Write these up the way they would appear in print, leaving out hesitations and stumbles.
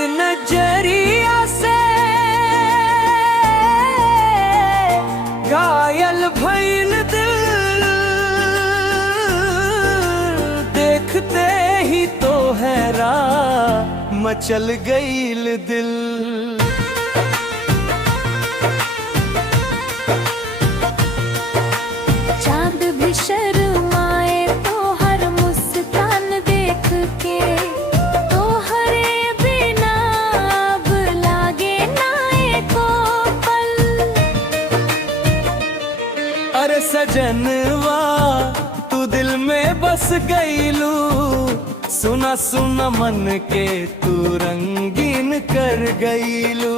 नजरिया से घायल भइल दिल, देखते ही तो हैरान मचल गईल दिल। चांद भी शर्माए तो हर मुस्कान देख के, तो हरे बिना अब लागे ना एको पल। अरे सजनवा तू दिल में बस गईलू, सुना सुना मन के तू रंगीन कर गईलू।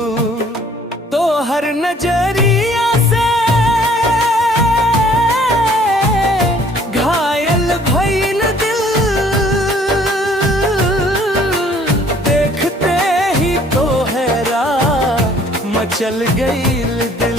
तो हर नजरिया से घायल भइल दिल, देखते ही तो हैरान मचल गईल दिल।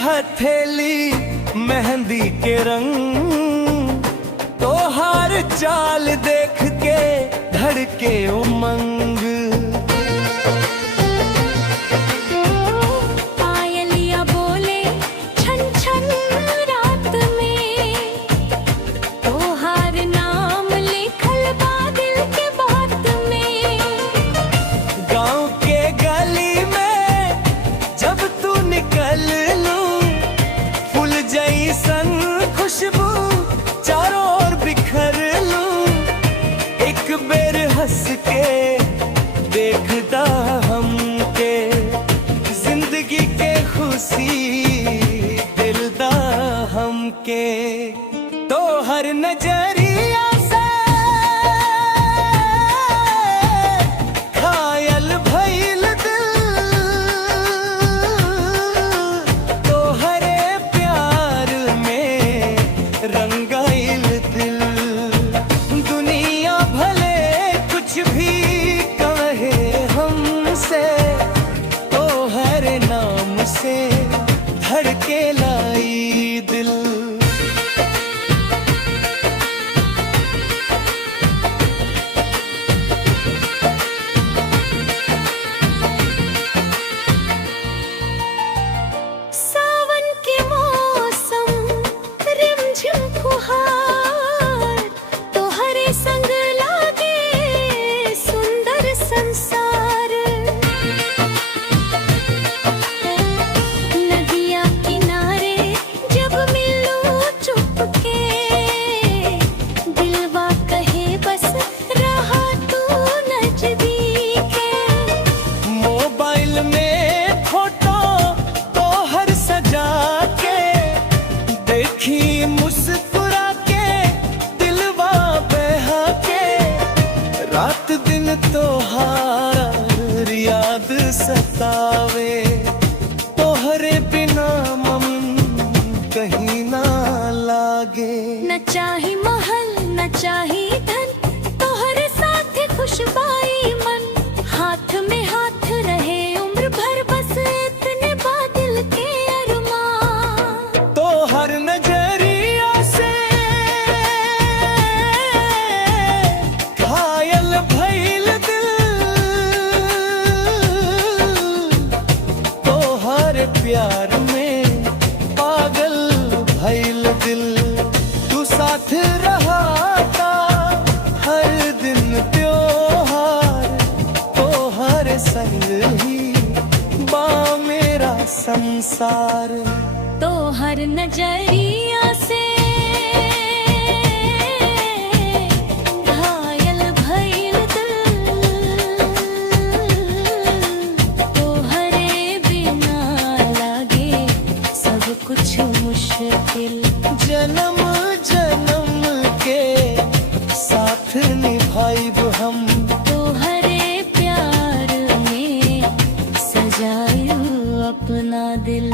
हथेली मेहंदी के रंग, तो हर चाल देख के धड़के उमंग। पायलिया बोले छन छन रात में, तो हर नाम लिखल बा दिल के बात में। गांव के गली में जब तू निकल जैसन खुशबू चारों ओर बिखर लूं, एक बेर हंस के देखदा हमके, जिंदगी के खुशी दिलदा हमके। तो हर नजरिया से घायल भइल दिल, रंगाइल दिल। दुनिया भले कुछ भी कहे हमसे, तो हर नाम से धड़के लाई दिल। सावन के मौसम रिमझिम फुहार, तो हरे संग लागे सुंदर संसार। नदिया किनारे जब मिलो चुपके, दिलवा कहे बस रहा तू नजदीक। मोबाइल में फोटो तो हर सजा के, देखी मुस्कुरा के दिलवा बहा के। रात दिन तोहार याद सतावे, तोहरे बिना मन कहीं ना लागे। न चाही महल न चाही धन, तोहरे साथ खुशबाई मन। हाथ में हाथ रहे उम्र भर, बस इतने बादल के अरमान। तो हर नजरिया से घायल भइल दिल, तो हर प्यार में पागल भइल दिल। तू साथ रहा था हर दिन त्योहार, तो हर संग ही बा मेरा संसार। तो हर नजरिया से घायल भइल दिल, तो हरे बिना लागे सब कुछ मुश्किल। जन्म जन्म के साथ निभाइब हम, तो हरे प्यार में सजायू अपना दिल।